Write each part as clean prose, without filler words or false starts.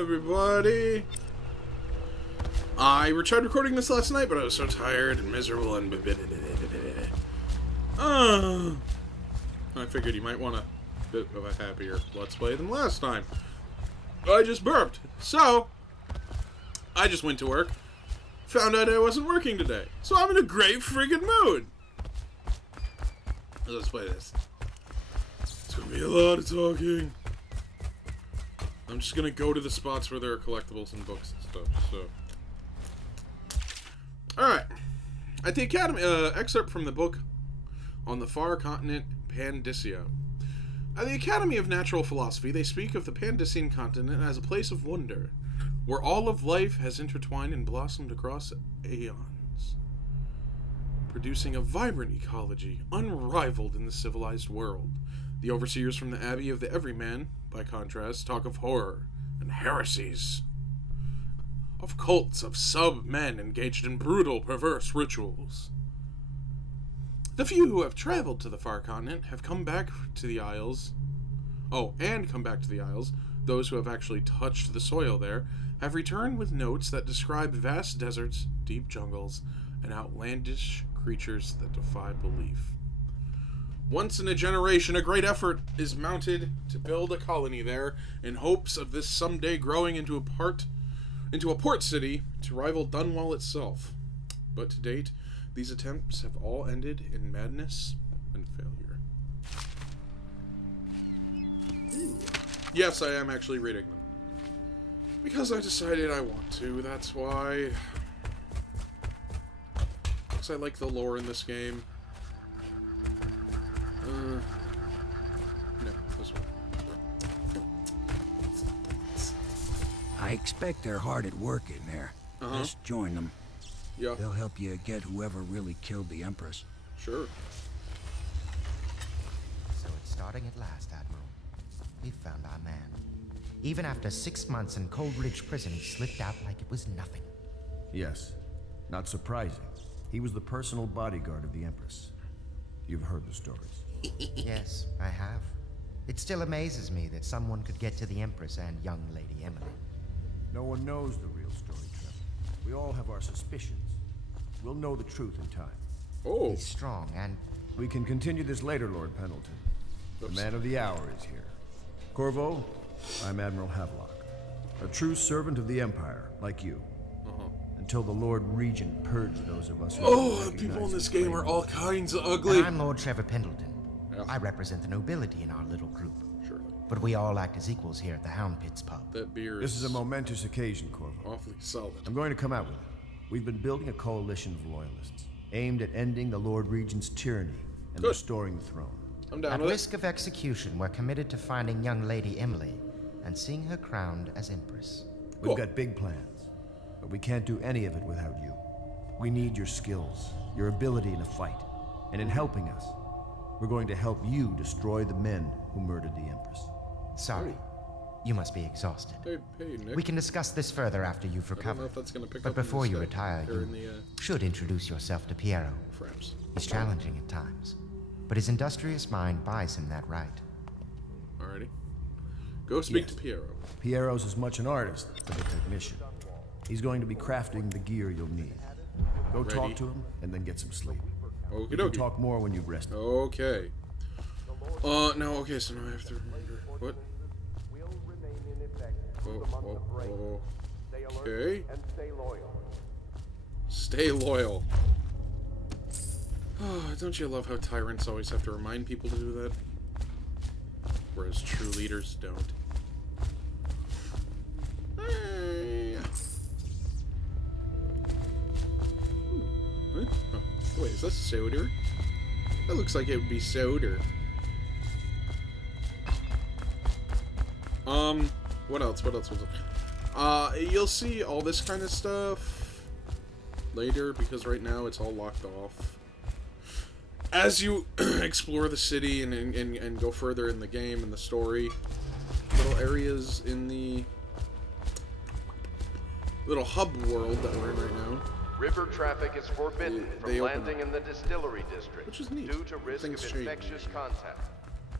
everybody. I tried recording this last night, but I was so tired and miserable and I figured you might want a bit of a happier Let's Play than last time. I just burped. So, I just went to work, found out I wasn't working today. So I'm in a great friggin' mood. Let's play this. It's gonna be a lot of talking. I'm just gonna go to the spots where there are collectibles and books and stuff, so. Alright. At the Academy, excerpt from the book On the Far Continent, Pandyssia. At the Academy of Natural Philosophy, they speak of the Pandyssian continent as a place of wonder, where all of life has intertwined and blossomed across aeons, producing a vibrant ecology unrivaled in the civilized world. The overseers from the Abbey of the Everyman, by contrast, talk of horror and heresies, of cults of sub-men engaged in brutal, perverse rituals. The few who have traveled to the far continent have come back to the Isles. Those who have actually touched the soil there have returned with notes that describe vast deserts, deep jungles, and outlandish creatures that defy belief. Once in a generation, a great effort is mounted to build a colony there in hopes of this someday growing into a port city to rival Dunwall itself. But to date, these attempts have all ended in madness and failure. Ooh. Yes, I am actually reading them. Because I decided I want to, that's why. Because I like the lore in this game. No, this one. I expect they're hard at work in there. Just join them. Yeah. They'll help you get whoever really killed the Empress. Sure. So it's starting at last, Admiral. We've found our man. Even after 6 months in Coldridge Prison, he slipped out like it was nothing. Yes. Not surprising. He was the personal bodyguard of the Empress. You've heard the stories. Yes, I have. It still amazes me that someone could get to the Empress and young Lady Emily. No one knows the real story, Trevor. We all have our suspicions. We'll know the truth in time. Oh. He's strong and... We can continue this later, Lord Pendleton. The man of the hour is here. Corvo, I'm Admiral Havelock. A true servant of the Empire, like you. Until the Lord Regent purged those of us who... Oh, people in this game are all kinds of ugly. And I'm Lord Trevor Pendleton. Yeah. I represent the nobility in our little group. Surely. But we all act as equals here at the Hound Pits pub. That beer This is a momentous occasion, Corvo. awfully solid. I'm going to come out with it. We've been building a coalition of loyalists, aimed at ending the Lord Regent's tyranny and restoring the throne. I'm down At with risk of execution, we're committed to finding young Lady Emily and seeing her crowned as Empress. We've got big plans, but we can't do any of it without you. We need your skills, your ability in a fight, and in helping us, we're going to help you destroy the men who murdered the Empress. Sorry. You must be exhausted. Hey, Nick. We can discuss this further after you've I don't know recovered. if that's gonna pick But up in before the you sky- retire, or you in the, should introduce yourself to Piero. frames. He's challenging at times, but his industrious mind buys him that right. Alrighty. Go speak Yes. to Piero. Piero's as much an artist as a technician. He's going to be crafting the gear you'll need. Go Ready. talk to him, and then get some sleep. Okie We can dokie. talk more when you've rested. Okay. No, okay, so now I have to remember. What? Okay. Stay loyal. Oh, don't you love how tyrants always have to remind people to do that? Whereas true leaders don't. Hey. What? Oh, wait, is that soda? That looks like it would be soda. What else? You'll see all this kind of stuff later, because right now it's all locked off. As you explore the city and go further in the game and the story, little areas in the little hub world that we're in right now. River traffic is forbidden They from open landing in the distillery district Which is neat. due to risk Things of change. infectious contact.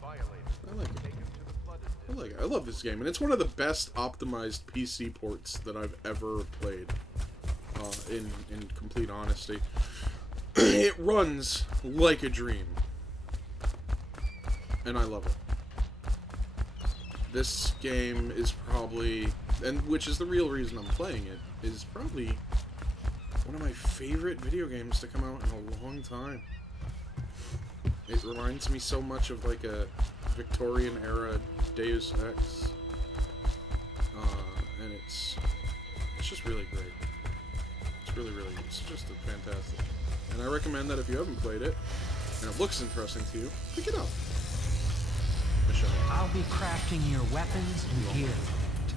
Violators I like it. taken to the flooded I love this game, and it's one of the best optimized PC ports that I've ever played. In complete honesty, it runs like a dream, and I love it. This game is probably, and which is the real reason I'm playing it, is probably one of my favorite video games to come out in a long time. It reminds me so much of like a Victorian era Deus Ex, and it's just really great. It's really, it's just fantastic. And I recommend that if you haven't played it, and it looks interesting to you, pick it up. Michelle. I'll be crafting your weapons and gear.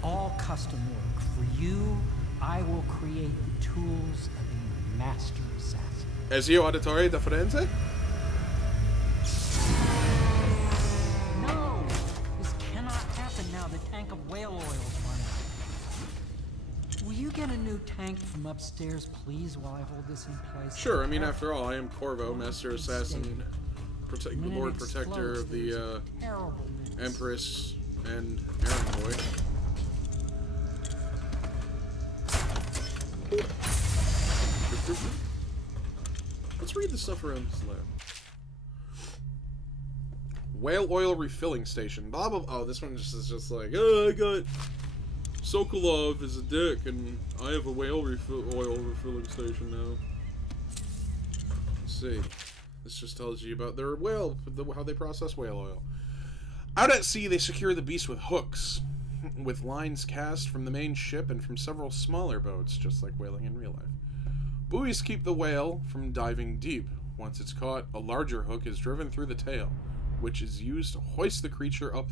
All custom work. For you, I will create the tools of a master assassin. Ezio Auditore da Firenze? No! This cannot happen now. The tank of whale oil's run out. Will you get a new tank from upstairs, please, while I hold this in place? Sure, I mean, after all, I am Corvo, Master Assassin, Lord Protector of the Empress and Errand Boy. Let's read the stuff around this lab. Whale oil refilling station. Blah, blah, blah. Oh, this one is just like, oh, I got... Sokolov is a dick, and I have a whale oil refilling station now. Let's see. This just tells you about their whale, how they process whale oil. Out at sea, they secure the beast with hooks, with lines cast from the main ship and from several smaller boats, just like whaling in real life. Buoys keep the whale from diving deep. Once it's caught, a larger hook is driven through the tail, which is used to hoist the creature up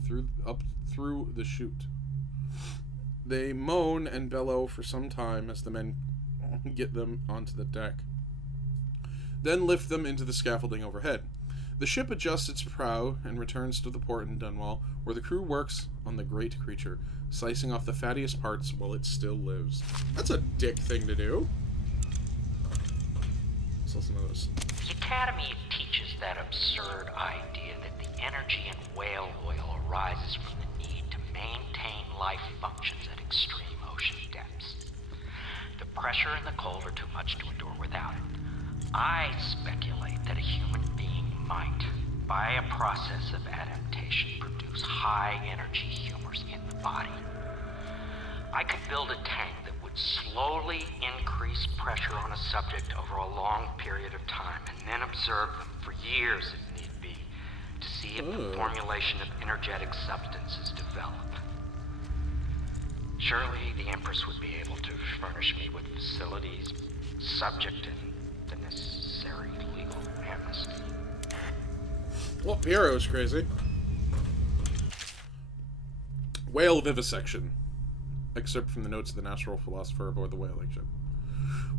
through the chute. They moan and bellow for some time as the men get them onto the deck, then lift them into the scaffolding overhead. The ship adjusts its prow and returns to the port in Dunwall, where the crew works on the great creature, slicing off the fattiest parts while it still lives. That's a dick thing to do. Let's listen to this. The Academy teaches that absurd idea that the energy in whale oil arises from the need to maintain life functions at extreme ocean depths. The pressure and the cold are too much to endure without it. I speculate that a human being might, by a process of adaptation, produce high-energy humors in the body. I could build a tank that would slowly increase pressure on a subject over a long period of time, and then observe them for years if need be, to see if the formulation of energetic substances develop. Surely the Empress would be able to furnish me with facilities, subject and the necessary legal amnesty. Well, Piero's crazy. Whale vivisection. Excerpt from the notes of the natural philosopher aboard the whaling ship.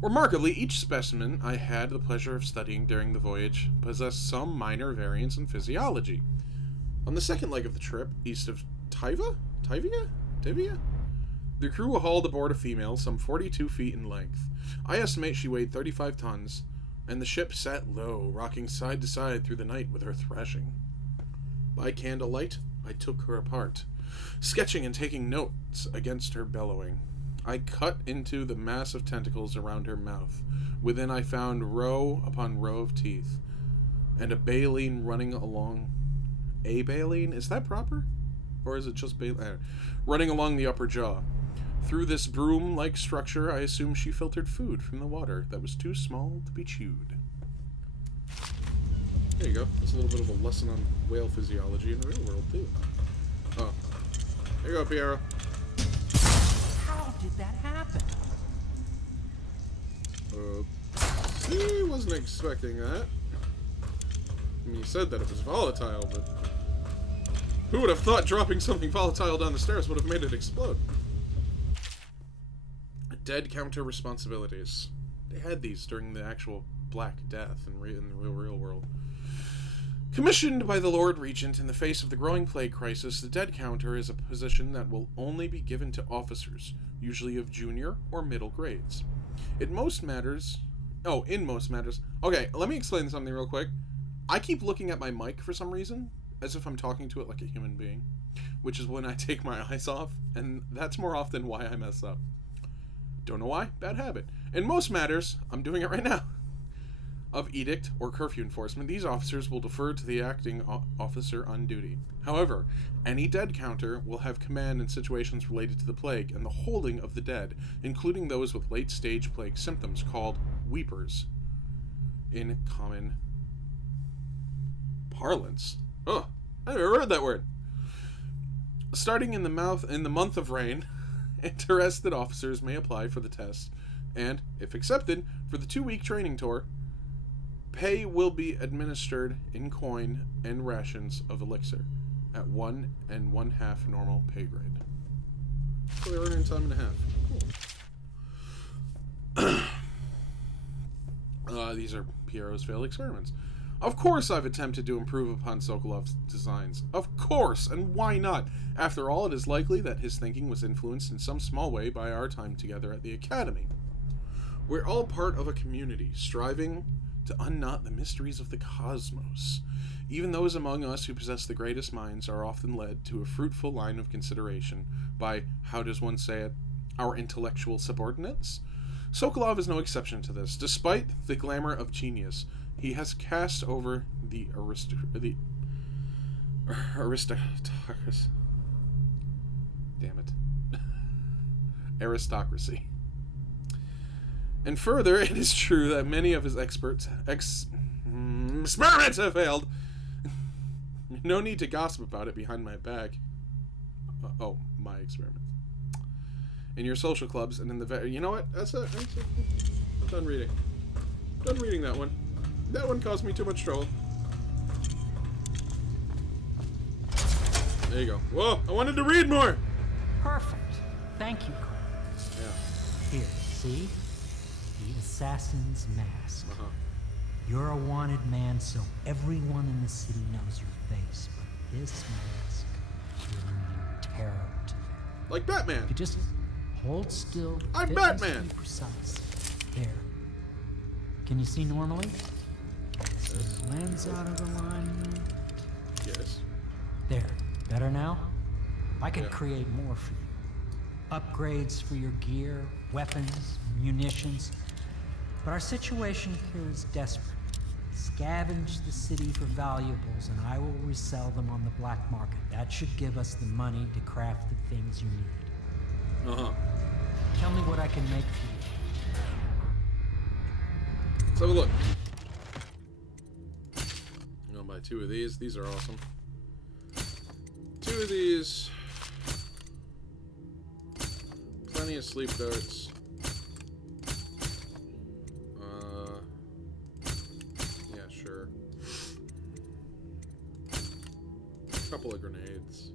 Remarkably, each specimen I had the pleasure of studying during the voyage possessed some minor variance in physiology. On the second leg of the trip, east of Tavia? The crew hauled aboard a female some 42 feet in length. I estimate she weighed 35 tons, and the ship sat low, rocking side to side through the night with her thrashing. By candlelight, I took her apart, sketching and taking notes against her bellowing. I cut into the mass of tentacles around her mouth. Within I found row upon row of teeth, and a baleen running along... A baleen? Is that proper? Or is it just baleen? Running along the upper jaw. Through this broom-like structure, I assumed she filtered food from the water that was too small to be chewed. There you go. That's a little bit of a lesson on whale physiology in the real world, too. Oh. There you go, Piero. How did that happen? He wasn't expecting that. I mean, you said that it was volatile, but... who would have thought dropping something volatile down the stairs would have made it explode? Dead counter responsibilities. They had these during the actual Black Death in the real world. Commissioned by the Lord Regent in the face of the growing plague crisis, the dead counter is a position that will only be given to officers, usually of junior or middle grades. In most matters... Okay, let me explain something real quick. I keep looking at my mic for some reason, as if I'm talking to it like a human being. which is when I take my eyes off, and that's more often why I mess up. Don't know why, bad habit. In most matters, I'm doing it right now, of edict or curfew enforcement, these officers will defer to the acting officer on duty. However, any dead counter will have command in situations related to the plague and the holding of the dead, including those with late-stage plague symptoms called weepers in common parlance. Oh, I never heard that word. Starting in the month of rain, interested officers may apply for the test, and, if accepted, for the 2-week training tour, pay will be administered in coin and rations of elixir at 1 1/2 normal pay grade. So they're earning time and a half. Cool. These are Piero's failed experiments. Of course I've attempted to improve upon Sokolov's designs. Of course, and why not? After all, it is likely that his thinking was influenced in some small way by our time together at the Academy. We're all part of a community, striving to unknot the mysteries of the cosmos. Even those among us who possess the greatest minds are often led to a fruitful line of consideration by, how does one say it, our intellectual subordinates? Sokolov is no exception to this. Despite the glamour of genius, he has cast over the aristocracy. And further, it is true that many of his experiments have failed. No need to gossip about it behind my back. My experiments. In your social clubs and in the you know what? That's it. I'm done reading. Done reading that one. That one caused me too much trouble. There you go. Whoa! I wanted to read more. Perfect. Thank you, Cole. Yeah. Here, see? The assassin's mask. Uh-huh. You're a wanted man, so everyone in the city knows your face, but this mask will mean terror to them. Like Batman. If you just hold still. I'm fitness Batman. to be precise. There. Can you see normally? The lens out of alignment. Yes. There. Better now? I could Yeah. create more for you. Upgrades for your gear, weapons, munitions. But our situation here is desperate. Scavenge the city for valuables and I will resell them on the black market. That should give us the money to craft the things you need. Uh-huh. Tell me what I can make for you. Let's have a look. I'm gonna buy 2 of these. These are awesome. 2 of these. Plenty of sleep darts. Yeah, sure. A couple of grenades.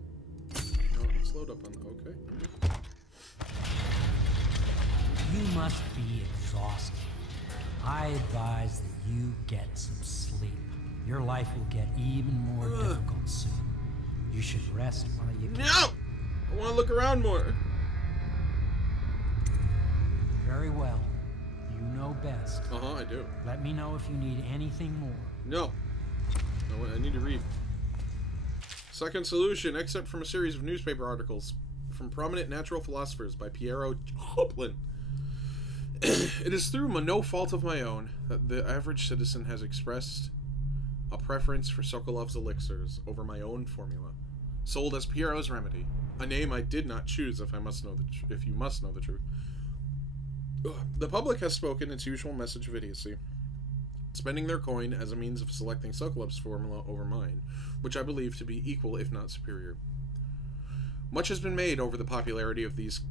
No, let's load up on. Okay. You must be exhausted. I advise that you get some sleep. Your life will get even more difficult soon. You should rest while you can. No! I want to look around more. Very well. You know best. Uh-huh, I do. Let me know if you need anything more. No. No, I need to read. Second solution, except from a series of newspaper articles from prominent natural philosophers by Piero Choplin. It is through no fault of my own that the average citizen has expressed a preference for Sokolov's elixirs over my own formula, sold as Piero's remedy, a name I did not choose if you must know the truth. The public has spoken its usual message of idiocy, spending their coin as a means of selecting Sokolov's formula over mine, which I believe to be equal if not superior. Much has been made over the popularity of these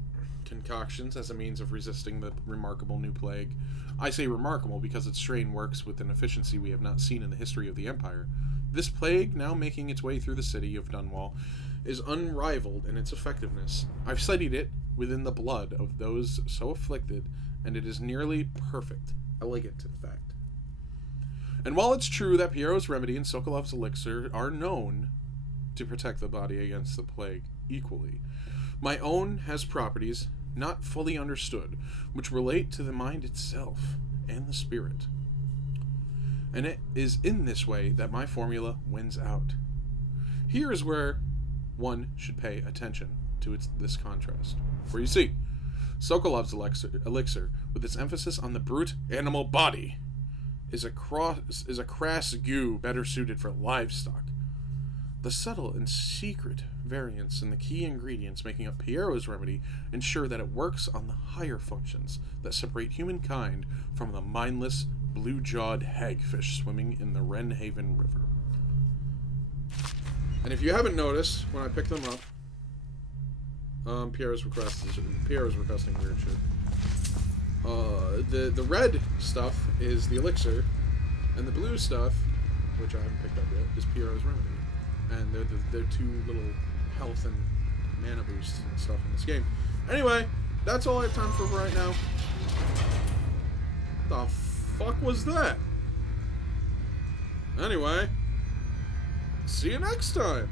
concoctions as a means of resisting the remarkable new plague. I say remarkable because its strain works with an efficiency we have not seen in the history of the Empire. This plague, now making its way through the city of Dunwall, is unrivaled in its effectiveness. I've studied it within the blood of those so afflicted, and it is nearly perfect. Elegant, in fact. And while it's true that Piero's remedy and Sokolov's elixir are known to protect the body against the plague equally, my own has properties not fully understood, which relate to the mind itself and the spirit. And it is in this way that my formula wins out. Here is where one should pay attention to this contrast. For you see, Sokolov's elixir, with its emphasis on the brute animal body, is a crass goo better suited for livestock. The subtle and secret variants in the key ingredients making up Piero's remedy ensure that it works on the higher functions that separate humankind from the mindless, blue-jawed hagfish swimming in the Wrenhaven River. And if you haven't noticed, when I picked them up, Piero's requesting weird shit. The red stuff is the elixir, and the blue stuff, which I haven't picked up yet, is Piero's remedy. And they're two little health and mana boosts and stuff in this game. Anyway, that's all I have time for right now. The fuck was that? Anyway, see you next time.